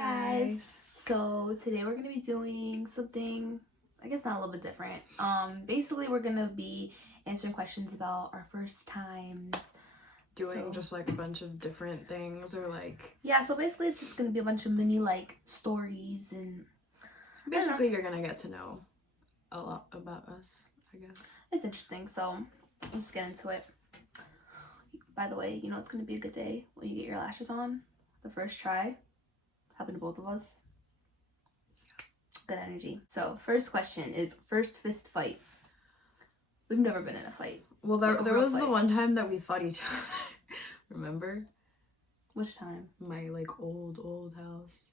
guys. So today we're gonna be doing something, I guess not a little bit different. Basically we're gonna be answering questions about our first times. Doing just like a bunch of different things or like... Yeah, so basically it's just gonna be a bunch of mini like stories and... Basically you're gonna get to know a lot about us, I guess. It's interesting, so let's just get into it. By the way, you know it's gonna be a good day when you get your lashes on. The first try. Happened to both of us. Good energy. So first question is first fist fight. We've never been in a fight. Well, there was the one time that we fought each other. Remember? Which time? My like old house.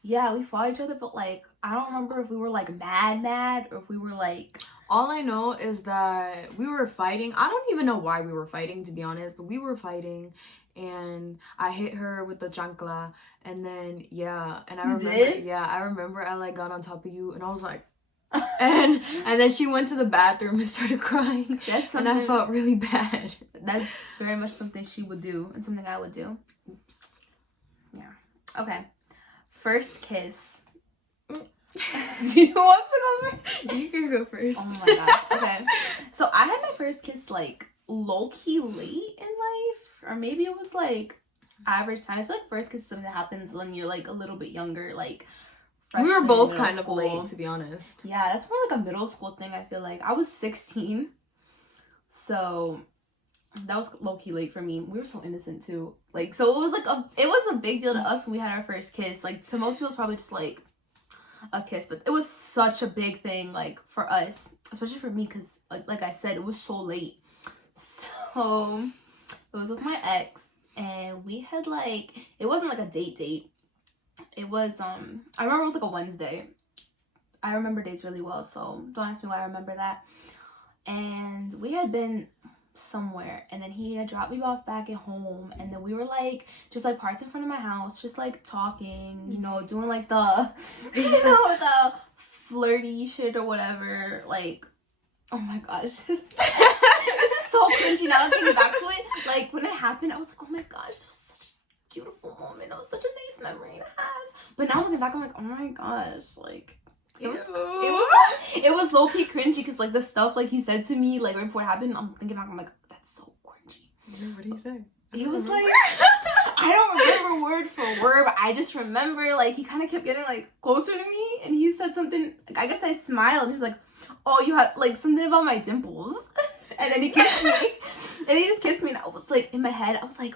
Yeah, we fought each other, but like I don't remember if we were like mad or if we were like... All I know is that we were fighting. I don't even know why we were fighting, to be honest, but we were fighting and I hit her with the chancla and then and I remember I like got on top of you and I was like and then she went to the bathroom and started crying. That's something, and I felt really bad. That's very much something she would do and something I would do. Oops. Yeah. Okay. First kiss. Do you want to go first? You can go first. Oh my gosh. Okay. So I had my first kiss like low-key late in life, or maybe it was like average time. I feel like first kiss is something that happens when you're like a little bit younger, like we were both kind of late, to be honest. Yeah, that's more like a middle school thing. I feel like I was 16, so that was low-key late for me. We were so innocent too, like, so it was a big deal to us when we had our first kiss. Like to most people it's probably just like a kiss, but it was such a big thing like for us, especially for me, because like I said, it was so late. So it was with my ex and we had like, it wasn't like a date. It was I remember it was like a Wednesday. I remember days really well, so don't ask me why I remember that. And we had been somewhere and then he had dropped me off back at home and then we were like just like parked in front of my house just like talking, you know, doing like the you know, the flirty shit or whatever. Like, oh my gosh. This is so cringy now thinking back to it. Like when it happened I was like, oh my gosh, this was such a beautiful moment. It was such a nice memory to have. But now looking back I'm like, oh my gosh, like it was low-key cringy because like the stuff like he said to me like right before it happened, I'm thinking back, I'm like, that's so cringy. What did he say? He was like, I don't remember word for word, but I just remember like he kind of kept getting like closer to me and he said something, like, I guess I smiled. He was like, oh, you have like something about my dimples. And then he kissed me and he just kissed me and I was like, in my head I was like,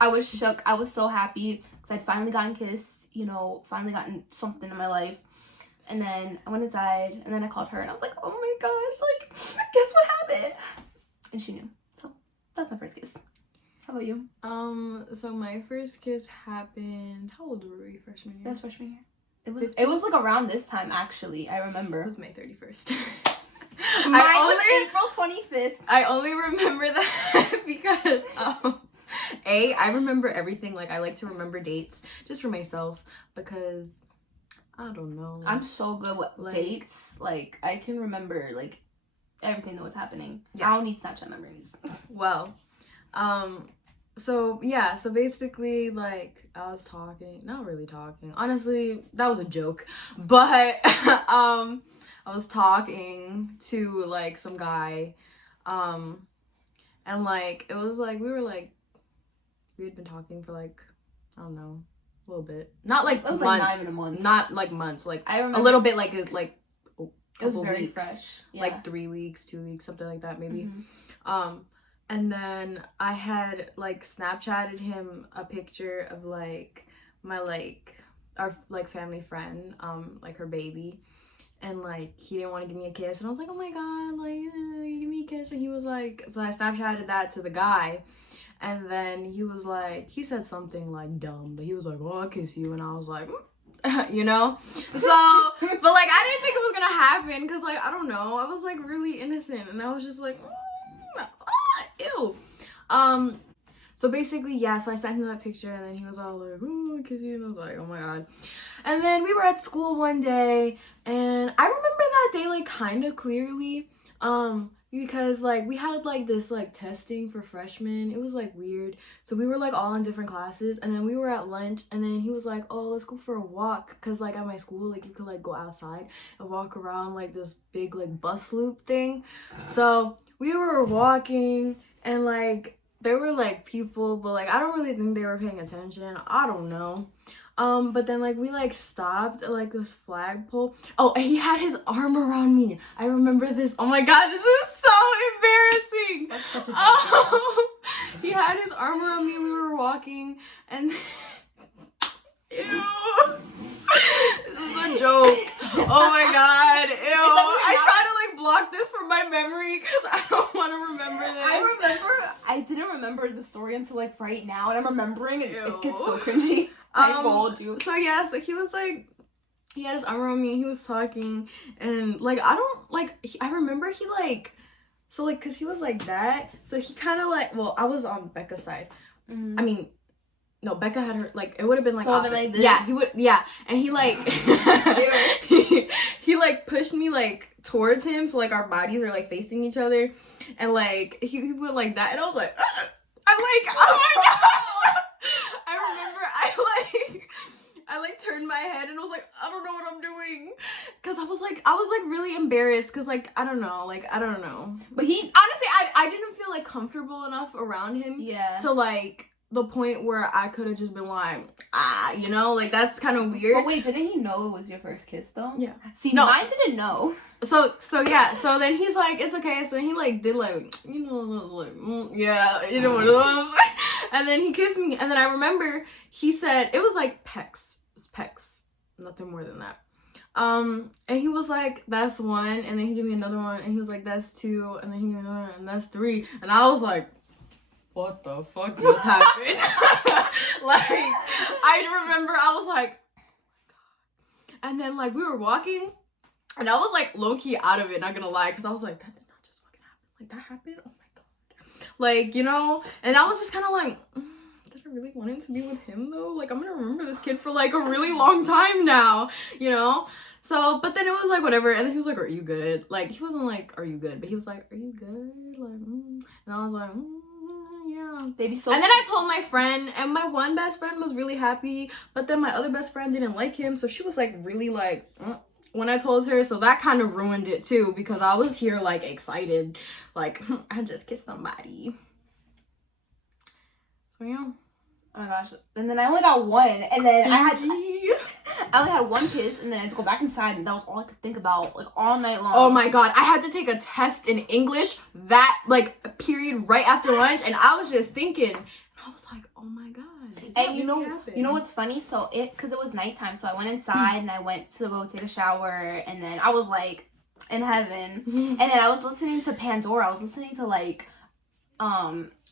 I was shook. I was so happy because I'd finally gotten kissed, you know, finally gotten something in my life. And then I went inside and then I called her and I was like, oh my gosh, like, guess what happened? And she knew. So that's my first kiss. How about you? So my first kiss happened, how old were we? Freshman year? That was freshman year. It was like around this time actually, I remember. It was May 31st. Mine was April 25th. I only remember that because I remember everything. Like I like to remember dates just for myself because I don't know. I'm so good with dates. Like I can remember like everything that was happening. Yeah. I don't need Snapchat memories. Well, so basically like I was talking, not really talking. Honestly, that was a joke. But I was talking to like some guy and like it was like we had been talking for like, I don't know, a little bit. Not like months. Like not even a month. Not like months. Like I remember a little bit like it was very fresh. Yeah. Like 3 weeks, 2 weeks, something like that maybe. Mm-hmm. And then I had like Snapchatted him a picture of like my like our like family friend, like her baby. And like he didn't want to give me a kiss and I was like, oh my god, like give me a kiss. And he was like, so I Snapchatted that to the guy. And then he was like, he said something like dumb, but he was like, oh, I'll kiss you. And I was like, you know? So, but like, I didn't think it was gonna happen because like, I don't know. I was like really innocent and I was just like, ew. So basically, yeah, so I sent him that picture and then he was all like, oh, I'll kiss you. And I was like, oh my god. And then we were at school one day and I remember that day like kind of clearly. because like we had like this like testing for freshmen. It was like weird. So we were like all in different classes, and then we were at lunch, and then he was like, oh, let's go for a walk, because like at my school like you could like go outside and walk around like this big like bus loop thing. So we were walking, and like there were like people, but like I don't really think they were paying attention. I don't know. But then like we like stopped at like this flagpole. Oh, and he had his arm around me. I remember this. Oh my god, this is so embarrassing. That's such a big deal. He had his arm around me and we were walking, and ew. This is a joke. Oh my god, ew. I try to like block this from my memory because I don't want to remember this. I didn't remember the story until like right now, and I'm remembering it. Ew. It gets so cringy. I told you. So yeah, so he was like, he had his arm around me, he was talking, and like I don't like I remember he like, so like because he was like that, so he kind of like, well, I was on Becca's side. Mm-hmm. I mean, no, Becca had her like, it would have been like, so like this. Yeah, he would, yeah, and he like he like pushed me like towards him, so like our bodies are like facing each other, and like he went like that, and I was like I'm like, oh my god. I remember I like turned my head and I was like, I don't know what I'm doing, because I was like really embarrassed, because like I don't know. But he honestly, I didn't feel like comfortable enough around him, yeah, to like the point where I could have just been like, you know, like that's kind of weird. But wait, didn't he know it was your first kiss though? Yeah. See, no, mine didn't know. So yeah, so then he's like, it's okay. So he like did like, you know, like, yeah, you know what it was. And then he kissed me, and then I remember he said it was like pecs. It was pecs, nothing more than that. And he was like, that's one, and then he gave me another one, and he was like, that's two, and then he gave me another one, and that's three, and I was like, what the fuck just happened? Like, I remember I was like, oh my god. And then like we were walking, and I was like low-key out of it, not gonna lie, because I was like, that did not just fucking happen. Like, that happened? Oh my god. Like, you know? And I was just kind of like, did I really want him to be with him though? Like, I'm gonna remember this kid for like a really long time now, you know? So, but then it was like, whatever. And then he was like, are you good? Like, he wasn't like, are you good? But he was like, are you good? Like, And I was like, yeah. They be so. And then I told my friend, and my one best friend was really happy, but then my other best friend didn't like him, so she was like really like when I told her, so that kind of ruined it too, because I was here like excited, like I just kissed somebody. So yeah. Oh my gosh. And then I only got one, and then I only had one kiss, and then I had to go back inside, and that was all I could think about, like, all night long. Oh my god, I had to take a test in English that, like, period right after lunch, and I was just thinking, I was like, oh my god. And you know what's funny? So because it was nighttime, so I went inside, and I went to go take a shower, and then I was, like, in heaven, and then I was listening to Pandora. I was listening to, like,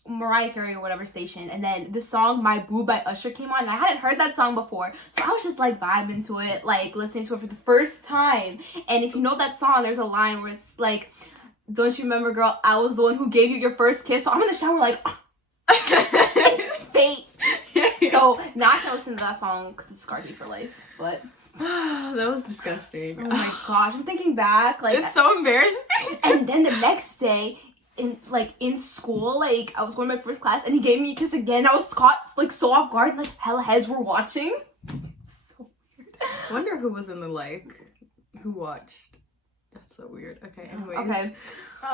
Mariah Carey or whatever station, and then the song My Boo by Usher came on, and I hadn't heard that song before, so I was just like vibing to it, like listening to it for the first time. And if you know that song, there's a line where it's like, don't you remember, girl, I was the one who gave you your first kiss. So I'm in the shower like, it's fate. So now I can't listen to that song because it scarred me for life. But that was disgusting. Oh my gosh, I'm thinking back, like, it's so embarrassing. And then the next day in school, like, I was going to my first class, and he gave me a kiss again. I was caught, like, so off guard, and, like, hella heads were watching. So weird. I wonder who was in the, like, who watched. That's so weird. Okay, anyways. Okay,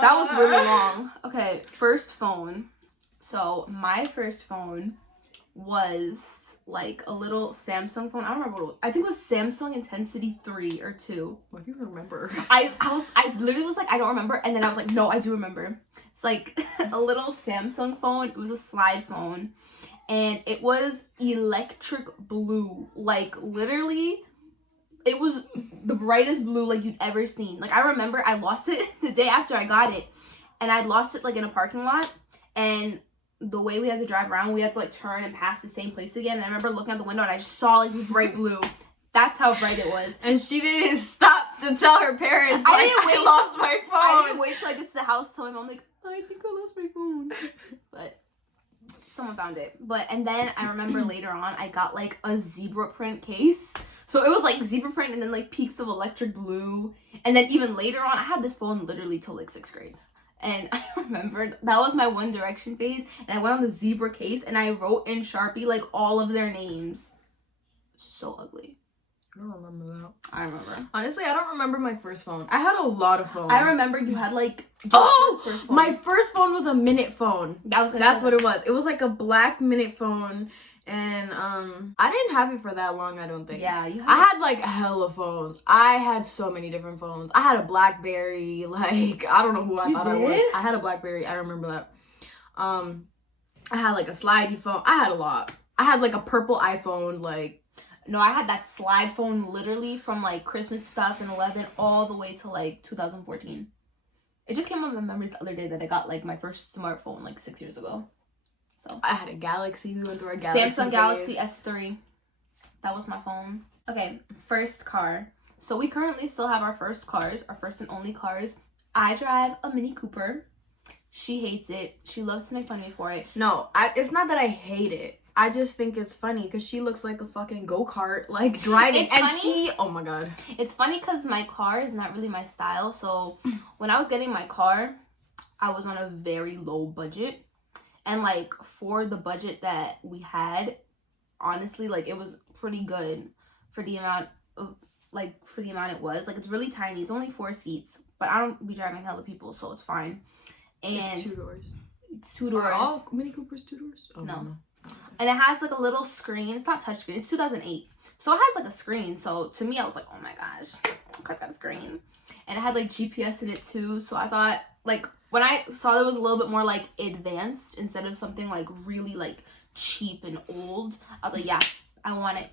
that was really long. Okay, first phone. So, my first phone was, like, a little Samsung phone. I don't remember what it was. I think it was Samsung Intensity 3 or 2. What do you remember? I literally was like, I don't remember. And then I was like, no, I do remember. It's like a little Samsung phone. It was a slide phone. And it was electric blue. Like, literally, it was the brightest blue, like, you'd ever seen. Like, I remember I lost it the day after I got it. And I lost it, like, in a parking lot. And the way we had to drive around, we had to, like, turn and pass the same place again. And I remember looking out the window, and I just saw, like, this bright blue. That's how bright it was. And she didn't stop to tell her parents, I lost my phone. I didn't wait till I get to the house to tell my mom, like, I think I lost my phone. But someone found it. And then I remember later on, I got, like, a zebra print case. So it was, like, zebra print and then, like, peaks of electric blue. And then even later on, I had this phone literally till, like, 6th grade. And I remember that was my One Direction phase, and I went on the zebra case and I wrote in Sharpie like all of their names. So ugly. I don't remember that. I remember. Honestly, I don't remember my first phone. I had a lot of phones. I remember you had like first phone. My first phone was a minute phone. That's what it was. It was like a black minute phone. And I didn't have it for that long, I don't think. Yeah, I had like hella phones. I had so many different phones. I had a BlackBerry, like I don't know who I thought I was. I had a BlackBerry, I remember that. I had like a slidey phone. I had a lot. I had like a purple iPhone, like no, I had that slide phone literally from like Christmas 2011 all the way to like 2014. It just came up in my memories the other day that I got like my first smartphone like 6 years ago. So I had a Galaxy. We went through a Galaxy. Samsung Galaxy S3. That was my phone. Okay, first car. So we currently still have our first cars, our first and only cars. I drive a Mini Cooper. She hates it. She loves to make fun of me for it. No, it's not that I hate it. I just think it's funny because she looks like a fucking go-kart, like driving. Oh my god. It's funny because my car is not really my style. So when I was getting my car, I was on a very low budget. And, like, for the budget that we had, honestly, like, it was pretty good for the amount of, like, for the amount it was. Like, it's really tiny. It's only 4 seats. But I don't be driving hella people, so it's fine. And it's 2 doors. It's 2 doors. Are all Mini Coopers 2 doors? Oh, no. And it has, like, a little screen. It's not touchscreen. It's 2008. So it has, like, a screen. So, to me, I was like, oh, my gosh. The car's got a screen. And it had, like, GPS in it, too. So I thought, like, when I saw it was a little bit more, like, advanced instead of something, like, really, like, cheap and old, I was like, yeah, I want it.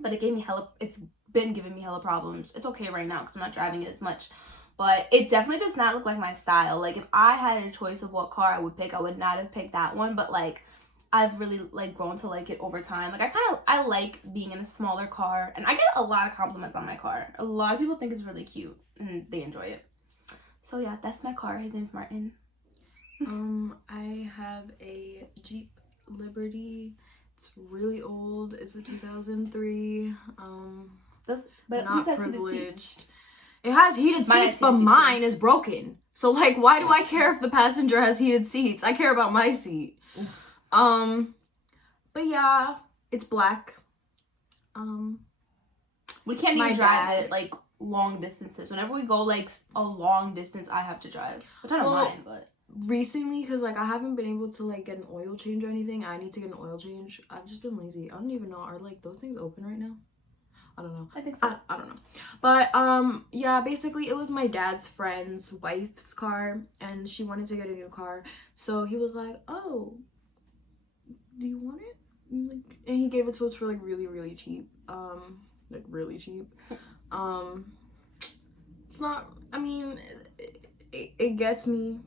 But it's been giving me hella problems. It's okay right now because I'm not driving it as much. But it definitely does not look like my style. Like, if I had a choice of what car I would pick, I would not have picked that one. But, like, I've really, like, grown to like it over time. Like, I like being in a smaller car. And I get a lot of compliments on my car. A lot of people think it's really cute and they enjoy it. So yeah, that's my car. His name's Martin. I have a Jeep Liberty. It's really old. It's a 2003. But not privileged. It has heated seats, but mine is broken. So like, why do I care if the passenger has heated seats? I care about my seat. Oof. But yeah, it's black. We can't even drive it like long distances. Whenever we go like a long distance, I have to drive, which I don't mind. But recently, because like I haven't been able to like get an oil change or anything, I need to get an oil change. I've just been lazy. I don't even know, are like those things open right now? I don't know. I think so. I don't know. But yeah, basically it was my dad's friend's wife's car and she wanted to get a new car. So he was like, oh, do you want it? And he gave it to us for like really, really cheap. Like really cheap. It's not, I mean, it gets me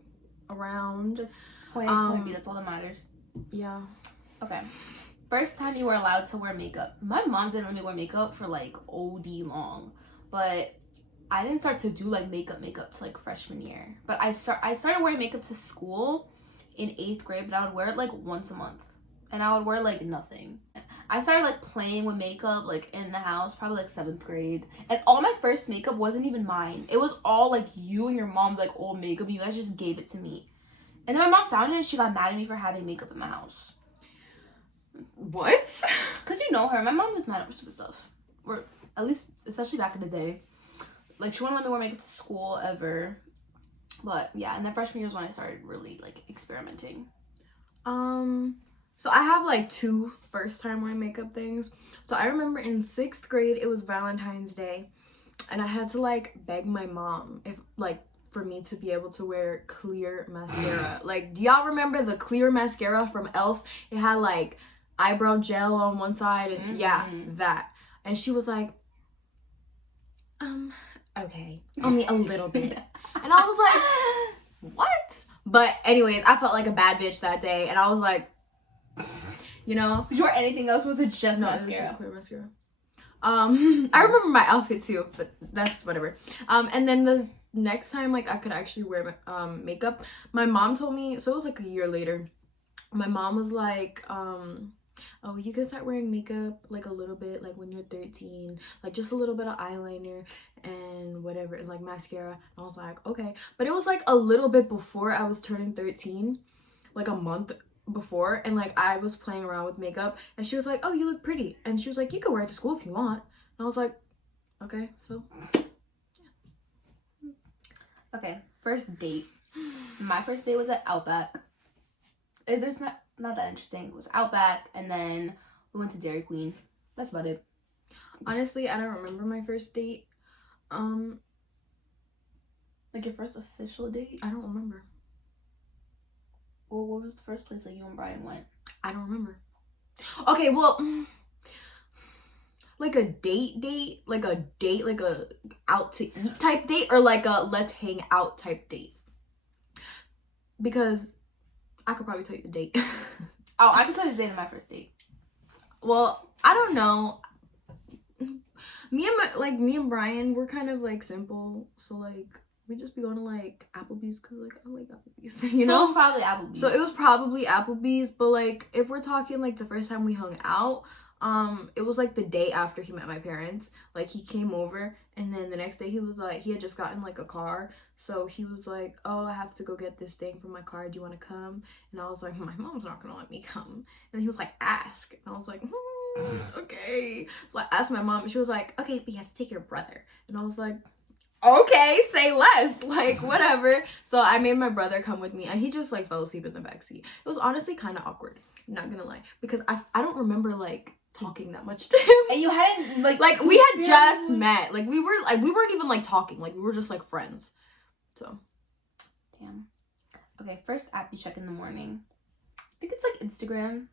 around. That's point B, that's all that matters. Yeah. Okay. First time you were allowed to wear makeup. My mom didn't let me wear makeup for like OD long, but I didn't start to do like makeup till like freshman year. But I started wearing makeup to school in 8th grade, but I would wear it like once a month, and I would wear like nothing. I started like playing with makeup like in the house probably like 7th grade, and all my first makeup wasn't even mine. It was all like you and your mom's like old makeup, and you guys just gave it to me. And then my mom found it and she got mad at me for having makeup in my house. What? Because you know her. My mom was mad at stupid stuff. Or at least, especially back in the day. Like, she wouldn't let me wear makeup to school ever. But, yeah. And then freshman year was when I started really, like, experimenting. So I have, like, 2 first-time wearing makeup things. So I remember in 6th grade, it was Valentine's Day. And I had to, like, beg my mom for me to be able to wear clear mascara. Like, do y'all remember the clear mascara from e.l.f.? It had, like, eyebrow gel on one side and yeah, that. And she was like, okay, only a little bit. And I was like, what? But anyways, I felt like a bad bitch that day, and I was like, you know. Did you wear anything else? Was it just mascara? No, it was just clear mascara. I remember my outfit too, but that's whatever. And then the next time like I could actually wear makeup, my mom told me, so it was like a year later, my mom was like, oh, you can start wearing makeup like a little bit, like when you're 13, like just a little bit of eyeliner and whatever, and like mascara. And I was like, okay. But it was like a little bit before I was turning 13, like a month before, and like I was playing around with makeup, and she was like, oh, you look pretty. And she was like, you can wear it to school if you want. And I was like, okay, so. Okay, first date. My first date was at Outback. There's not that interesting. It was Outback, and then we went to Dairy Queen. That's about it. Honestly, I don't remember my first date. Like your first official date? I don't remember. Well, what was the first place that you and Brian went? I don't remember. Okay, well, like a date, like a out to eat type date, or like a let's hang out type date. Because I could probably tell you the date. Oh, I can tell you the date of my first date. Well, I don't know. Me and Brian, we're kind of like simple, so like we just be going to like Applebee's because like I like Applebee's, you know. So it was probably Applebee's. So it was probably Applebee's, but like if we're talking like the first time we hung out, it was like the day after he met my parents. Like he came over, and then the next day he was like, he had just gotten like a car, so he was like, oh, I have to go get this thing from my car, do you want to come? And I was like, my mom's not gonna let me come. And he was like, ask. And I was like, okay. So I asked my mom, and she was like, okay, but you have to take your brother. And I was like, okay, say less, like whatever. So I made my brother come with me, and he just like fell asleep in the backseat. It was honestly kind of awkward, not gonna lie, because I don't remember like talking that much to him. And you hadn't like we had just met, like we weren't even like talking, like we were just like friends. So damn. Okay, first app you check in the morning. I think it's like Instagram.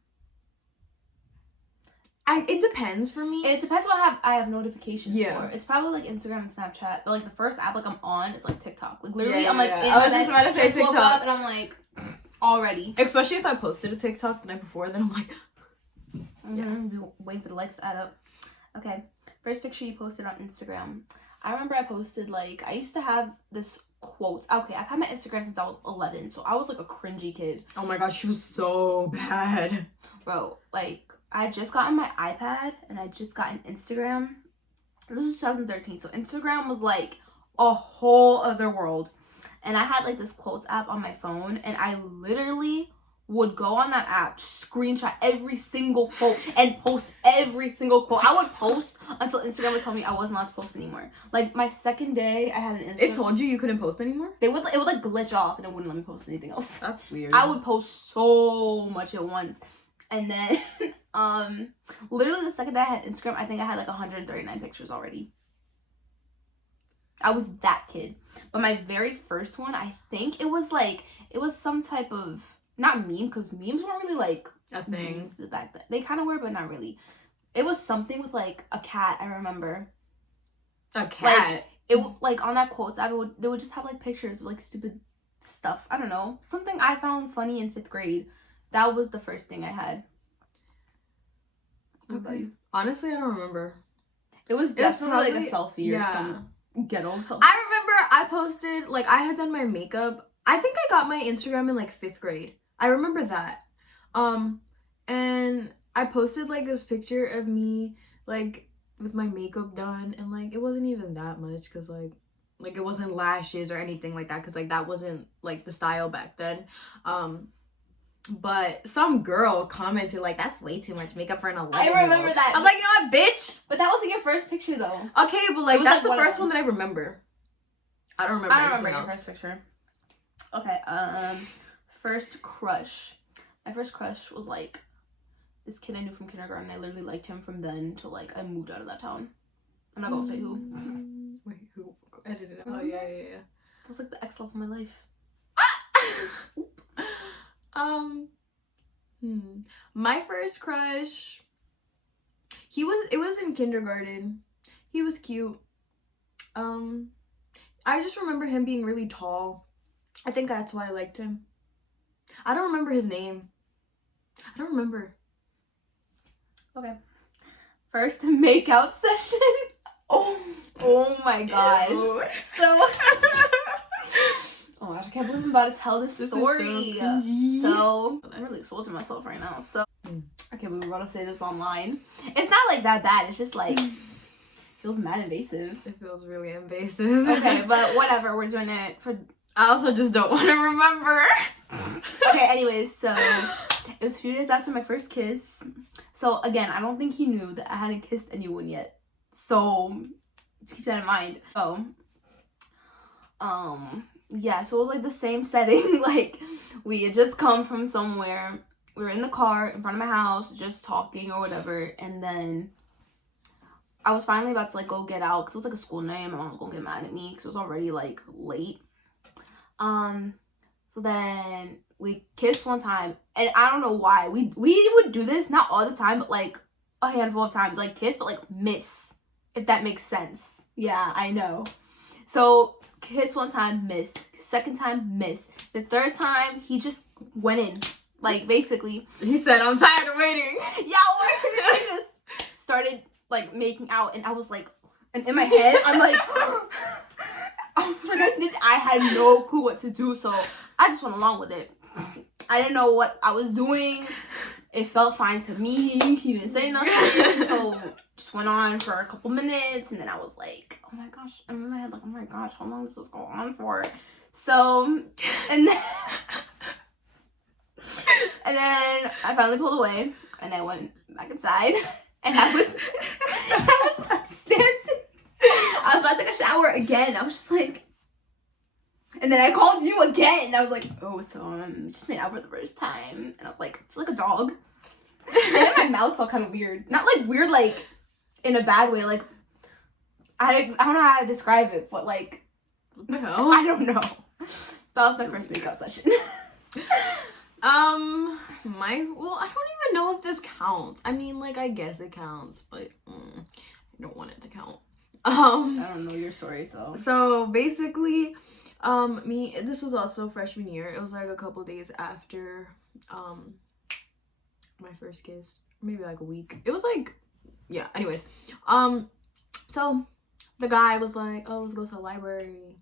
It depends for me. It depends what I have notifications Yeah. for. It's probably like Instagram and Snapchat, but like the first app like I'm on is like TikTok. Like literally, I'm like in I was my just bed, about to say just woke TikTok, up and I'm like already. Especially if I posted a TikTok the night before, then I'm like, Be waiting for the likes to add up. Okay, first picture you posted on Instagram. I remember I posted like I used to have this quote. Okay, I've had my Instagram since I was 11, so I was like a cringy kid. oh my gosh, she was so bad, Bro. Like I had just gotten my iPad and I just gotten Instagram. This was 2013, so Instagram was like a whole other world. And I had like this quotes app on my phone, and I literally would go on that app, screenshot every single quote and post every single quote. I would post until Instagram would tell me I wasn't allowed to post anymore. Like my second day, I had an Instagram. It told you couldn't post anymore? It would like glitch off and it wouldn't let me post anything else. That's weird. I would post so much at once. And then literally the second day I had Instagram, I think I had like 139 pictures already. I was that kid. But my very first one, I think it was some type of, not meme, because memes weren't really like a thing memes back then. They kind of were, but not really. It was something with like a cat, I remember. A cat? Like on that quotes app, they would just have like pictures of like stupid stuff. I don't know. Something I found funny in 5th grade. That was the first thing I had. What about you? Honestly, I don't remember. It was definitely like a selfie or some ghetto. I remember I posted, like, I had done my makeup. I think I got my Instagram in like 5th grade. I remember that. And I posted like this picture of me like with my makeup done, and like it wasn't even that much because like it wasn't lashes or anything like that, because like that wasn't like the style back then. But some girl commented like, that's way too much makeup for an 11-year-old. I remember that. I was like, you know what, bitch? But that wasn't your first picture though. Okay, but like that's the first one that I remember. I don't remember your first picture. Okay, first crush. My first crush was like this kid I knew from kindergarten. I literally liked him from then till like I moved out of that town. I'm not gonna say who. Wait, who edited it? Oh yeah. That's like the ex-love of my life. My first crush, it was in kindergarten. He was cute. I just remember him being really tall. I think that's why I liked him. I don't remember his name. I don't remember. Okay. First makeout session. Oh my gosh. Ew. So oh gosh, I can't believe I'm about to tell this story. So I'm really exposing myself right now. So Okay, we were gonna say this online. It's not like that bad. It's just like feels mad invasive. It feels really invasive. Okay, but whatever. We're doing it for. I also just don't want to remember. Okay, anyways, so it was a few days after my first kiss. So again, I don't think he knew that I hadn't kissed anyone yet. So just keep that in mind. So, yeah, so it was like the same setting. Like we had just come from somewhere. We were in the car in front of my house, just talking or whatever, and then I was finally about to like go get out because it was like a school night. And my mom was gonna get mad at me because it was already like late. So then we kissed one time, and I don't know why we would do this, not all the time, but like a handful of times, like kiss, but like miss, if that makes sense. Yeah, I know. So kiss one time, miss. Second time, miss. The third time, he just went in, like basically. He said, "I'm tired of waiting." Yeah, we just started like making out, and I was like, and in my head, I'm like. I had no clue what to do, so I just went along with it. I didn't know what I was doing. It felt fine to me. He didn't say nothing, so just went on for a couple minutes, and then I was like, oh my gosh, I'm in my head like, oh my gosh, how long does this go on for? So, and then I finally pulled away, and I went back inside, and I was standing. I was about to take a shower again. I was just like, and then I called you again. I was like, oh, so just made out for the first time. And I was like, I feel like a dog. And then my mouth felt kind of weird. Not like weird, like in a bad way. Like, I don't know how to describe it, but like, what the hell? I don't know. That was my first makeout session. Well, I don't even know if this counts. I mean, like, I guess it counts, but I don't want it to count. I don't know your story, so. So basically, this was also freshman year. It was like a couple days after, my first kiss. Maybe like a week. It was like, yeah, anyways. So the guy was like, oh, let's go to the library.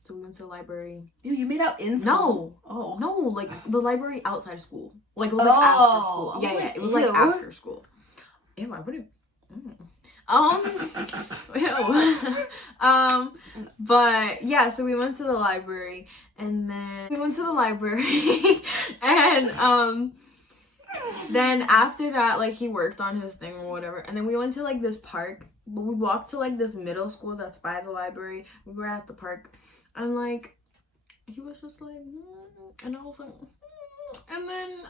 So we went to the library. Ew, you made out in school? No. Oh. No, like the library outside of school. Like it was like after school. Yeah, it was like after school. Ew, I wouldn't. But yeah, so we went to the library, and then and then after that, like, he worked on his thing or whatever, and then we went to like this park. But we walked to like this middle school that's by the library. We were at the park, and like he was just like, and I was like, and then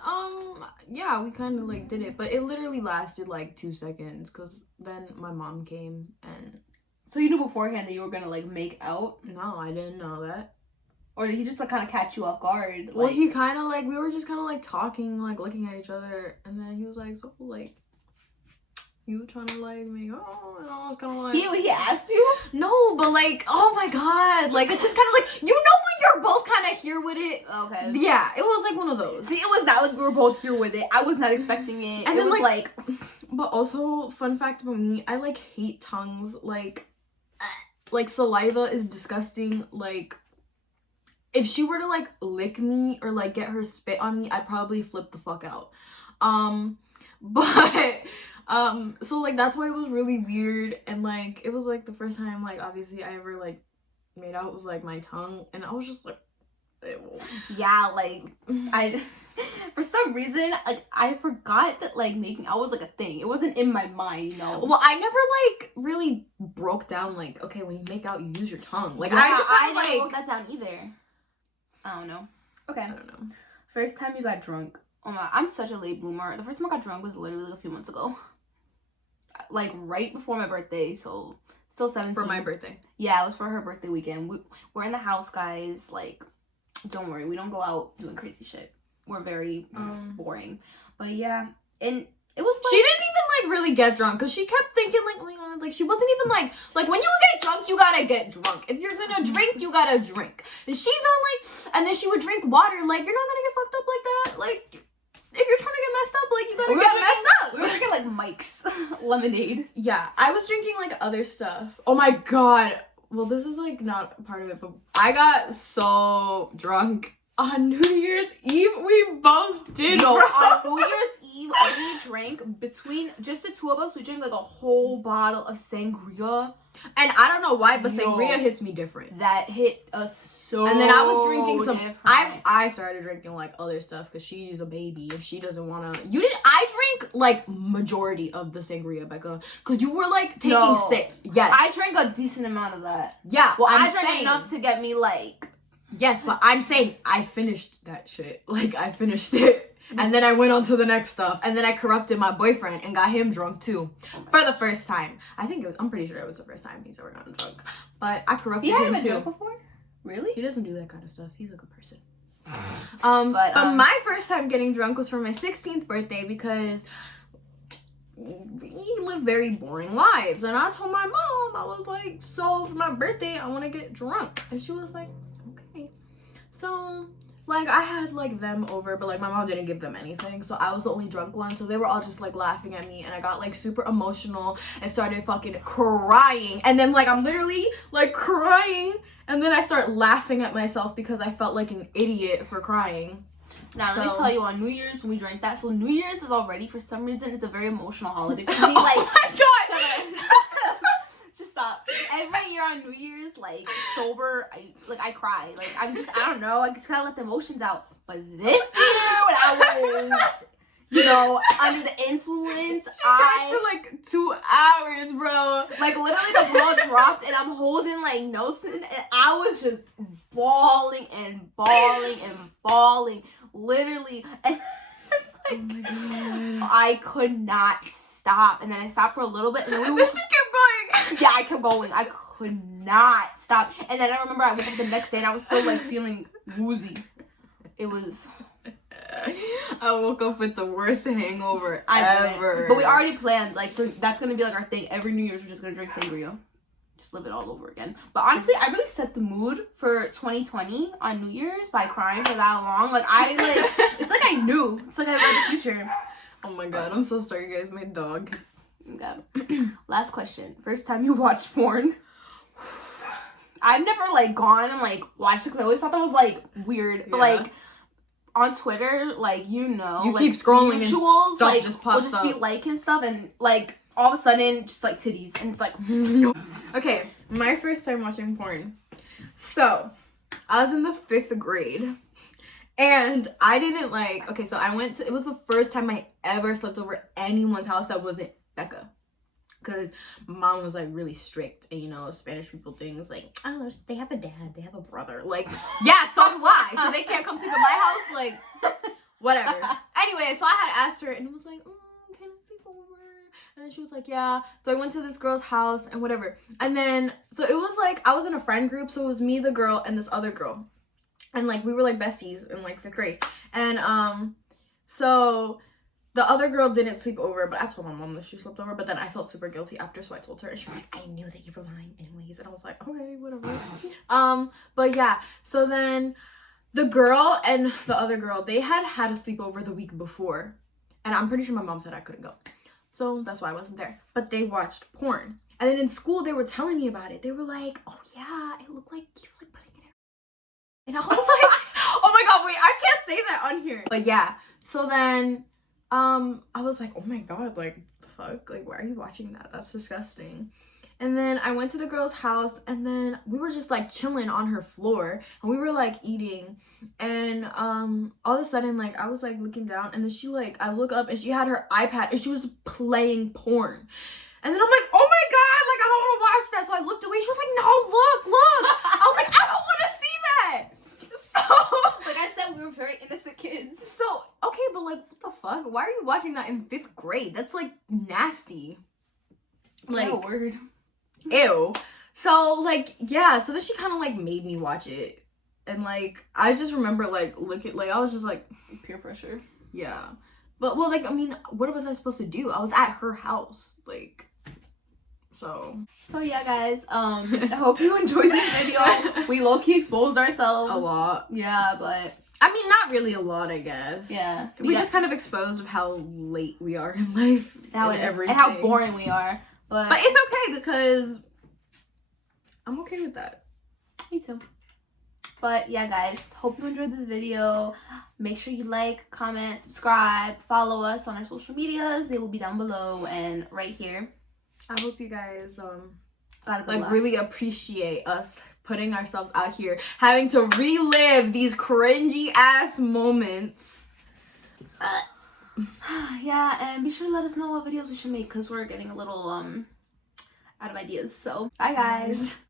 yeah, we kind of like did it, but it literally lasted like 2 seconds because then my mom came. And so you knew beforehand that you were gonna like make out? No, I didn't know that. Or did he just like kind of catch you off guard? Well, he kind of like, we were just kind of like talking, like looking at each other, and then he was like, so like, you were trying to like make, oh, and I was kind of like, he asked you? No, but like, oh my god, like it's just kind of like, you know, when you're both kind of here with it. Okay. Yeah, it was like one of those. See, it was not like we were both here with it. I was not expecting it. And it was like, but also, fun fact about me, I like hate tongues. Like saliva is disgusting. Like, if she were to like lick me or like get her spit on me, I'd probably flip the fuck out. But so like that's why it was really weird, and like it was like the first time like obviously I ever like made out with like my tongue, and I was just like, ew. Yeah, like I for some reason like I forgot that like making out was like a thing. It wasn't in my mind, you know. Well, I never like really broke down like, okay, when you make out you use your tongue. Like, yeah, I never broke that down either. I don't know. Okay. I don't know. First time you got drunk. Oh my, I'm such a late bloomer. The first time I got drunk was literally a few months ago. Like right before my birthday, so still 17. For my birthday. Yeah, it was for her birthday weekend. We're in the house, guys. Like, don't worry, we don't go out doing crazy shit. We're very boring. But yeah, and it was like, she didn't even like really get drunk because she kept thinking like, oh my god, like she wasn't even like when you get drunk you gotta get drunk. If you're gonna drink you gotta drink. And she's all like, and then she would drink water. Like, you're not gonna get fucked up like that. Like, if you're trying to get messed up, like, you gotta get messed up. We were drinking like Mike's lemonade. Yeah, I was drinking like other stuff. Oh my god. Well, this is like not part of it, but I got so drunk on New Year's Eve, we both did. No, bro. on New Year's Eve, we drank between just the two of us. We drank like a whole bottle of sangria. And I don't know why, but Yo. sangria hits me different. That hit us so. And then I was drinking some. different. I started drinking like other stuff because she's a baby and she doesn't want to. You didn't. I drank like majority of the sangria, Becca, because you were like taking No. sips. Yes, I drank a decent amount of that. Yeah, Well, I'm I drank saying, enough to get me like. Yes, but I'm saying I finished that shit. Like I finished it. And then I went on to the next stuff. And then I corrupted my boyfriend and got him drunk too. For the first time. I'm pretty sure it was the first time he's ever gotten drunk. But I corrupted You him haven't too. been drunk before? Really? He doesn't do that kind of stuff. He's a good person. But My first time getting drunk was for my 16th birthday because we live very boring lives. And I told my mom, I was like, so for my birthday, I want to get drunk. And she was like, okay. So, like, I had, like, them over, but, like, my mom didn't give them anything. So I was the only drunk one. So they were all just, like, laughing at me. And I got, like, super emotional and started fucking crying. And then, like, I'm literally, like, crying. And then I start laughing at myself because I felt like an idiot for crying. Now, let me So- tell you, on New Year's, when we drank that, so New Year's is already, for some reason, it's a very emotional holiday for me. Like, oh my god! shut up. Just stop. Every year on New Year's, like, sober, I cry. Like, I don't know, I just gotta let the emotions out. But this year, when I was, under the influence, For like 2 hours, bro. like, literally the ball dropped, and I'm holding, like, Nelson, and I was just bawling and bawling and bawling. Literally. And, Oh my god. I could not stop. And then I stopped for a little bit, and then we were... She kept going. Yeah, I kept going. I could not stop. And then I remember I woke up the next day and I was still like feeling woozy. It was. I woke up with the worst hangover Ever. ever. But we already planned. Like, that's gonna be like our thing. Every New Year's, we're just gonna drink sangria. Just live it all over again. But honestly, I really set the mood for 2020 on New Year's by crying for that long. Like, it's like I knew. It's like I read the future. Oh my god, I'm so sorry, guys. My dog. Okay. Last question. First time you watched porn? I've never like gone and like watched it because I always thought that was like weird. But Yeah. like on Twitter, like You like, keep scrolling and mutuals, stuff like just will pops just be up. liking stuff and like all of a sudden just like titties and it's like Okay, my first time watching porn. So, I was in the 5th grade. And I didn't like, okay, so it was the first time I ever slept over anyone's house that wasn't Becca. Because mom was like really strict. And Spanish people things like, I don't know, they have a dad, they have a brother. Like, yeah, so do I. So they can't come sleep at my house. Like, whatever. Anyway, so I had asked her and it was like, can I sleep over? And then she was like, yeah. So I went to this girl's house and whatever. And then, so it was like, I was in a friend group. So it was me, the girl, and this other girl. And like, we were like besties in like 5th grade. And so the other girl didn't sleep over, but I told my mom that she slept over. But then I felt super guilty after, so I told her. And she was like, I knew that you were lying anyways. And I was like, okay, whatever. But yeah, so then the girl and the other girl, they had a sleepover the week before. And I'm pretty sure my mom said I couldn't go. So that's why I wasn't there. But they watched porn. And then in school, they were telling me about it. They were like, oh yeah, it looked like he was like putting it in. And I was like, oh my god, wait, I can't say that on here. But yeah, so then I was like, oh my god, like, fuck, like, why are you watching that? That's disgusting. And then I went to the girl's house and then we were just like chilling on her floor and we were like eating. And all of a sudden, like, I was like looking down and then she like, I look up and she had her iPad and she was playing porn. And then I'm like, oh my god, like, I don't want to watch that. So I looked away. She was like, no, look. I was like, I don't want to see that. So, like I said, we were very innocent kids. so, okay, but like, what the fuck? Why are you watching that in 5th grade? That's like nasty. Like, Yeah, word. ew. So, like, yeah, so then she kind of like made me watch it. And like, I just remember like I was just like, Peer pressure. yeah. But, well, like, I mean, what was I supposed to do? I was at her house. Like, So yeah, guys, I hope you enjoyed this video. We low-key exposed ourselves. a lot. Yeah, but I mean, not really a lot, I guess. yeah. We just kind of exposed of how late we are in life. how and it is, everything. and how boring we are. But It's okay because I'm okay with that. me too. But yeah, guys, hope you enjoyed this video. Make sure you like, comment, subscribe, follow us on our social medias. They will be down below and right here. I hope you guys Gotta go like laugh. really appreciate us putting ourselves out here, having to relive these cringy ass moments. Yeah, and be sure to let us know what videos we should make because we're getting a little out of ideas. So bye guys.